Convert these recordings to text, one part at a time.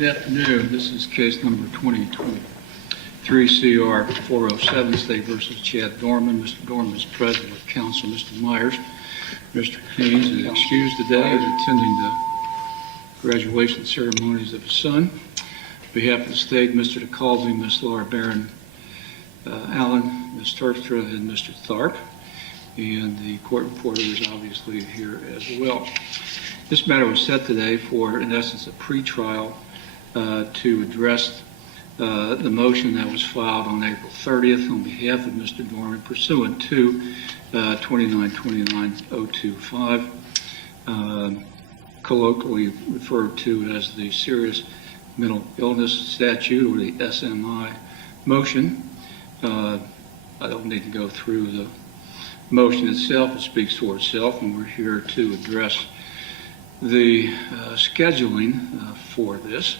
Good afternoon. This is case number 2023 CR 407, State versus Chad Doerman. Mr. Doerman is present with counsel. Mr. Myers. Mr. Haynes is excused today. Is attending the graduation ceremonies of his son. On behalf of the state, Mr. DeCalzi, Ms. Laura Barron, Allen, Ms. Terpstra, and Mr. Tharp. And the court reporter is obviously here as well. This matter was set today for, in essence, a pretrial to address the motion that was filed on April 30th on behalf of Mr. Doerman pursuant to 2929.025, colloquially referred to as the Serious Mental Illness Statute, or the SMI motion. I don't need to go through the motion itself. It speaks for itself, and we're here to address the scheduling for this.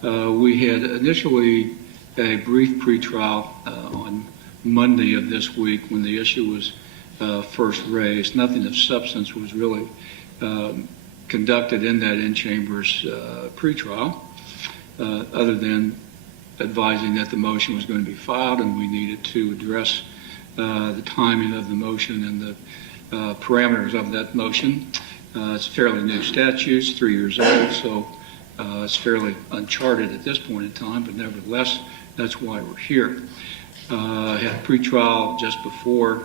We had initially a brief pretrial on Monday of this week when the issue was first raised. Nothing of substance was really conducted in that in-chambers pretrial, other than advising that the motion was going to be filed and we needed to address the timing of the motion and the parameters of that motion. It's a fairly new statute, it's 3 years old, so it's fairly uncharted at this point in time, but nevertheless, that's why we're here. I had a pretrial just before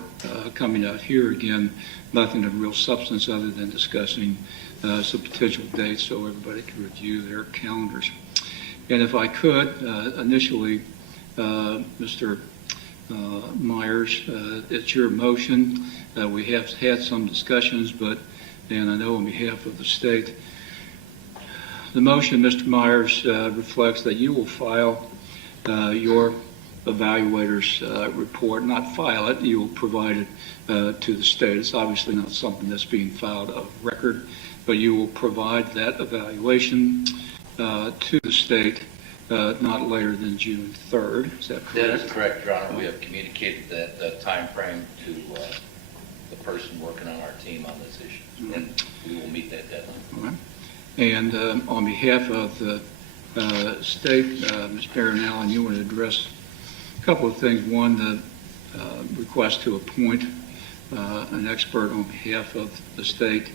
coming out here. Again, nothing of real substance other than discussing some potential dates so everybody could review their calendars. And if I could, initially, Mr. Myers, it's your motion. We have had some discussions, and I know on behalf of the state, the motion, Mr. Myers, reflects that you will file your evaluator's report, not file it, you will provide it to the state. It's obviously not something that's being filed of record, but you will provide that evaluation to the state not later than June 3rd. Is that correct? That is correct, Your Honor. We have communicated that time frame to the person working on our team on this issue, and we will meet that deadline. All right. And on behalf of the state, Ms. Barron Allen, you want to address a couple of things. One, the request to appoint an expert on behalf of the state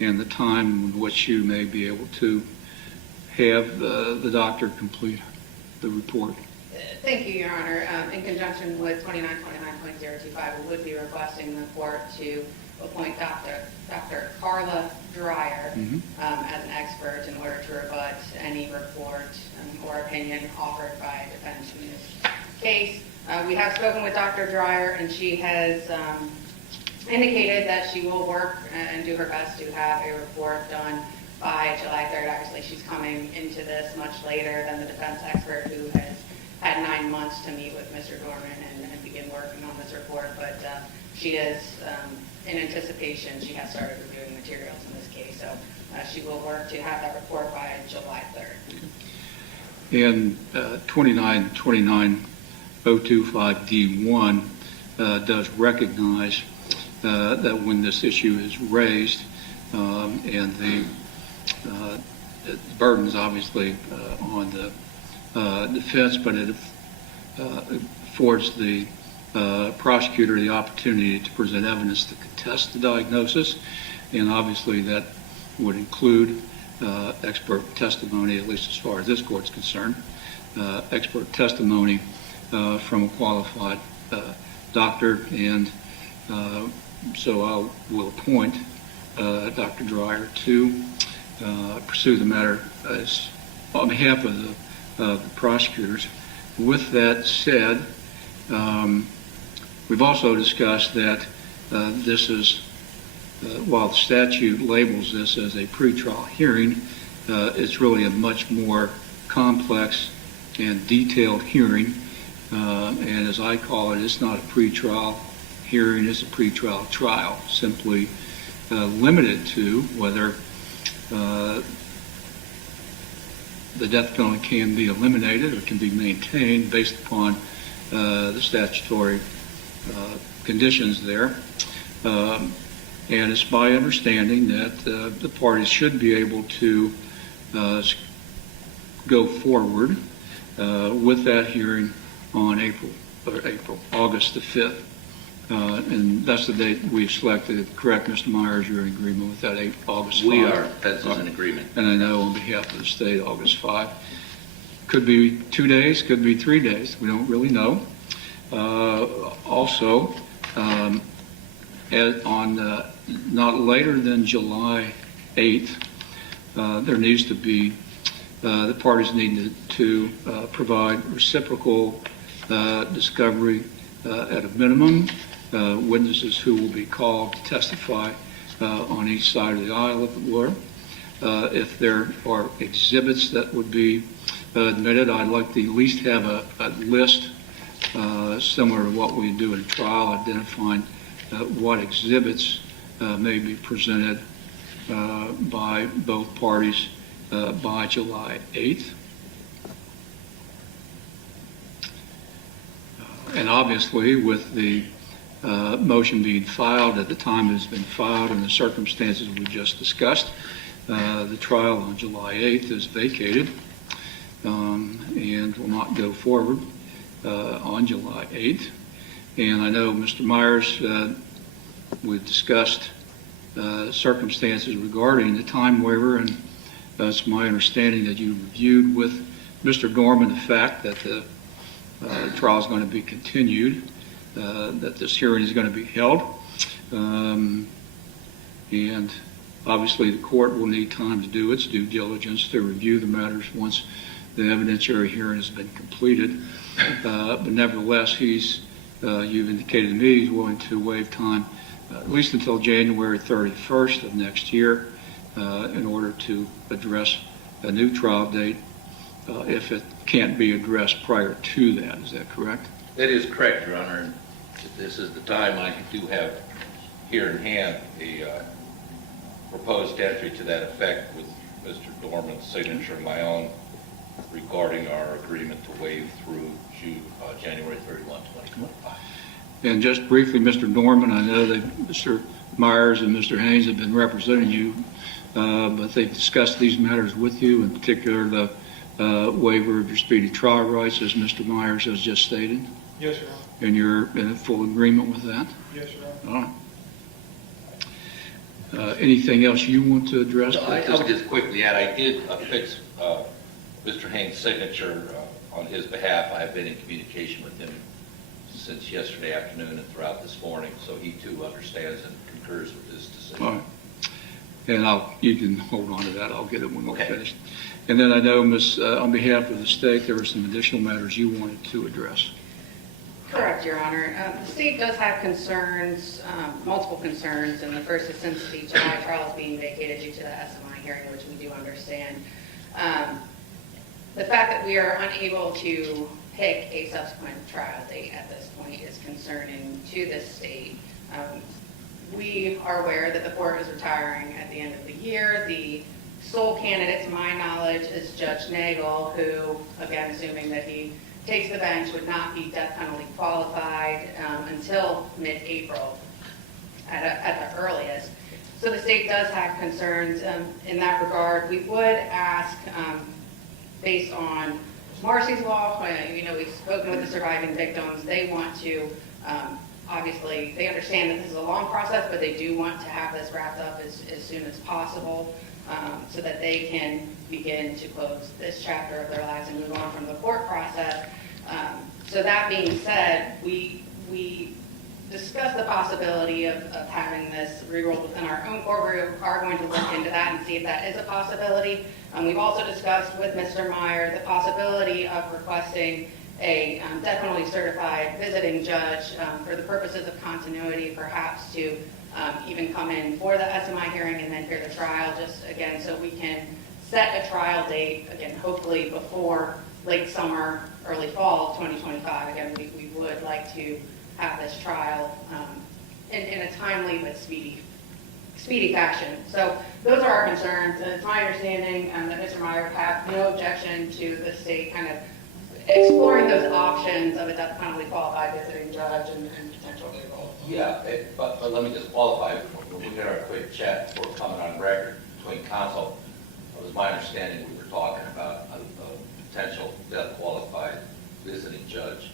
and the time in which you may be able to have the doctor complete the report. Thank you, Your Honor. In conjunction with 2929.025, we would be requesting the court to appoint Dr. Carla Dreyer as an expert in order to rebut any report or opinion offered by a defendant in this case. We have spoken with Dr. Dreyer, and she has indicated that she will work and do her best to have a report done by July 3rd. Obviously, she's coming into this much later than the defense expert who has had 9 months to meet with Mr. Doerman and begin working on this report, but she is, in anticipation, she has started reviewing materials in this case, so she will work to have that report by July 3rd. And 2929.025D1 does recognize that when this issue is raised, and the burden is obviously on the defense, but it affords the prosecutor the opportunity to present evidence to contest the diagnosis, and obviously that would include expert testimony, at least as far as this court's concerned, expert testimony from a qualified doctor, and so I will appoint Dr. Dreyer to pursue the matter on behalf of the prosecutors. With that said, we've also discussed that this is, while the statute labels this as a pretrial hearing, it's really a much more complex and detailed hearing, and as I call it, it's not a pretrial hearing, it's a pretrial trial, simply limited to whether the death penalty can be eliminated or can be maintained based upon the statutory conditions there. And it's my understanding that the parties should be able to go forward with that hearing on August the 5th. And that's the date we've selected. Correct, Mr. Myers, you're in agreement with that, August 5? We are, that's an agreement. And I know on behalf of the state, August 5. Could be 2 days, could be 3 days. We don't really know. Also, on not later than July 8th, there needs to be, the parties need to provide reciprocal discovery at a minimum, witnesses who will be called to testify on each side of the aisle, if it were. If there are exhibits that would be admitted, I'd like to at least have a list similar to what we do in a trial, identifying what exhibits may be presented by both parties by July 8th. And obviously, with the motion being filed at the time it has been filed and the circumstances we just discussed, the trial on July 8th is vacated and will not go forward on July 8th. And I know, Mr. Myers, we've discussed circumstances regarding the time waiver, and it's my understanding that you reviewed with Mr. Doerman the fact that the trial is going to be continued, that this hearing is going to be held, and obviously the court will need time to do its due diligence to review the matters once the evidentiary hearing has been completed. But nevertheless, you've indicated to me he's willing to waive time at least until January 31st of next year in order to address a new trial date if it can't be addressed prior to that. Is that correct? That is correct, Your Honor. And this is the time I do have here in hand a proposed entry to that effect with Mr. Doerman's signature and my own regarding our agreement to waive through January 31, 2025. And just briefly, Mr. Doerman, I know that Mr. Myers and Mr. Haynes have been representing you, but they've discussed these matters with you, in particular the waiver of your speedy trial rights, as Mr. Myers has just stated. Yes, Your Honor. And you're in full agreement with that? Yes, Your Honor. All right. Anything else you want to address? No, I would just quickly add, I did fix Mr. Haynes' signature on his behalf. I have been in communication with him since yesterday afternoon and throughout this morning, so he too understands and concurs with this decision. All right. And you can hold on to that. I'll get it when we're Okay. finished. And then I know, Ms., on behalf of the state, there were some additional matters you wanted to address. Correct, Your Honor. The state does have concerns, multiple concerns, and the first is since the July trial is being vacated due to the SMI hearing, which we do understand. The fact that we are unable to pick a subsequent trial date at this point is concerning to the state. We are aware that the court is retiring at the end of the year. The sole candidate, to my knowledge, is Judge Nagel, who, again, assuming that he takes the bench, would not be death penalty qualified until mid-April at the earliest. So the state does have concerns in that regard. We would ask, based on Marcy's law, we've spoken with the surviving victims. They want to, obviously, they understand that this is a long process, but they do want to have this wrapped up as soon as possible so that they can begin to close this chapter of their lives and move on from the court process. So that being said, we discussed the possibility of having this re-rolled within our own court. We are going to look into that and see if that is a possibility. We've also discussed with Mr. Meyer the possibility of requesting a death penalty certified visiting judge for the purposes of continuity, perhaps to even come in for the SMI hearing and then hear the trial, just again so we can set a trial date, again, hopefully before late summer, early fall of 2025. Again, we would like to have this trial in a timely but speedy fashion. So those are our concerns. And it's my understanding that Mr. Meyer would have no objection to the state kind of exploring those options of a death penalty qualified visiting judge and potential legal. Yeah, but let me just qualify. When we had our quick chat before coming on record between counsel, it was my understanding we were talking about a potential death qualified visiting judge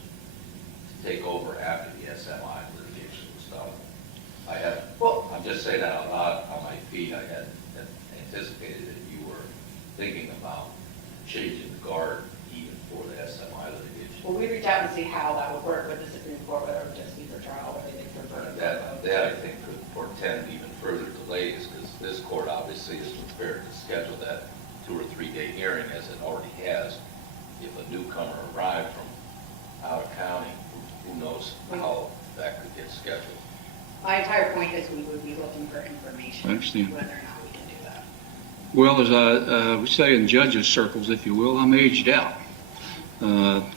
to take over after the SMI litigation was done. I'm just saying that out loud on my feet. I had anticipated that you were thinking about changing the guard even for the SMI litigation. Well, we reach out and see how that would work with the Supreme Court, whether it would just be for trial or they prefer. That I think could portend even further delays, because this court obviously is prepared to schedule that 2 or 3 day hearing as it already has. If a newcomer arrived from out of county, who knows how that could get scheduled. My entire point is we would be looking for information. I understand. Whether or not we can do that. Well, as I would say in judges' circles, if you will, I'm aged out.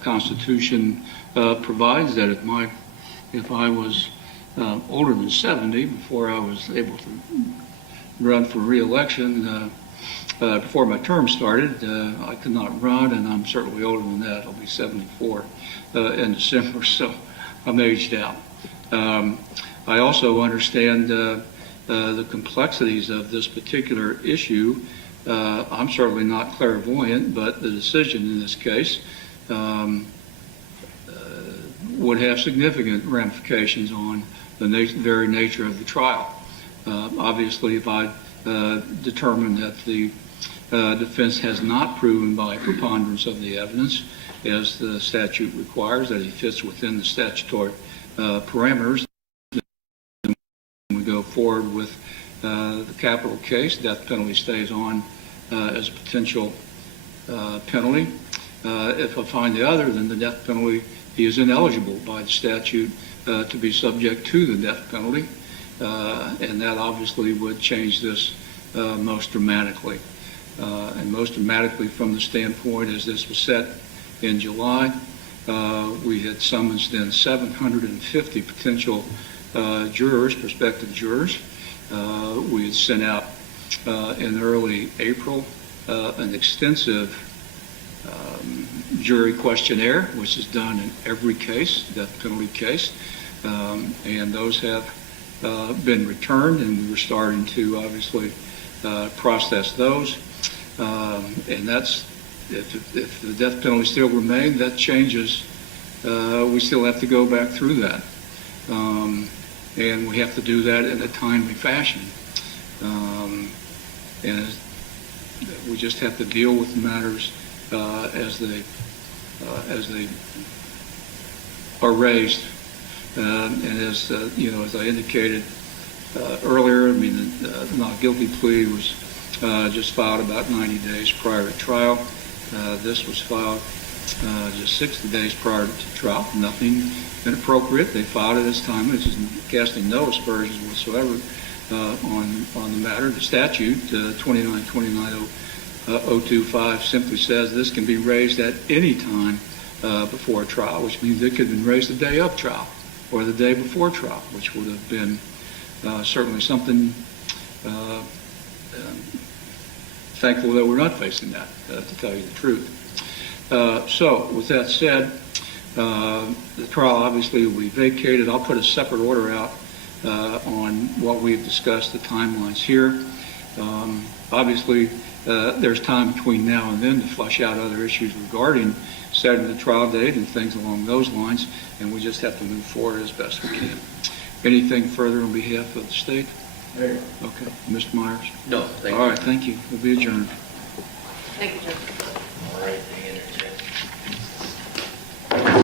Constitution provides that if I was older than 70 before I was able to run for re-election, before my term started, I could not run, and I'm certainly older than that. I'll be 74 in December, so I'm aged out. I also understand the complexities of this particular issue. I'm certainly not clairvoyant, but the decision in this case would have significant ramifications on the very nature of the trial. Obviously, if I determine that the defense has not proven by preponderance of the evidence, as the statute requires, that he fits within the statutory parameters, then we go forward with the capital case. Death penalty stays on as a potential penalty. If I find the other, then the death penalty, he is ineligible by the statute to be subject to the death penalty, and that obviously would change this most dramatically. And most dramatically from the standpoint, as this was set in July, we had summoned then 750 potential jurors, prospective jurors. We had sent out in early April an extensive jury questionnaire, which is done in every case, death penalty case, and those have been returned, and we were starting to obviously process those. And that's, if the death penalty still remained, that changes. We still have to go back through that. And we have to do that in a timely fashion. And we just have to deal with the matters as they are raised. And as as I indicated earlier, I mean, the not guilty plea was just filed about 90 days prior to trial. This was filed just 60 days prior to trial. Nothing inappropriate. They filed it as timely. This is casting no aspersions whatsoever on the matter. The statute, 2929.025, simply says this can be raised at any time before a trial, which means it could have been raised the day of trial or the day before trial, which would have been certainly something thankful that we're not facing that, to tell you the truth. So with that said, the trial obviously will be vacated. I'll put a separate order out on what we've discussed, the timelines here. Obviously, there's time between now and then to flush out other issues regarding setting the trial date and things along those lines, and we just have to move forward as best we can. Anything further on behalf of the state? Okay, Mr. Myers? No, thank you. All right, thank you. We'll be adjourned. Thank you, Judge. All right,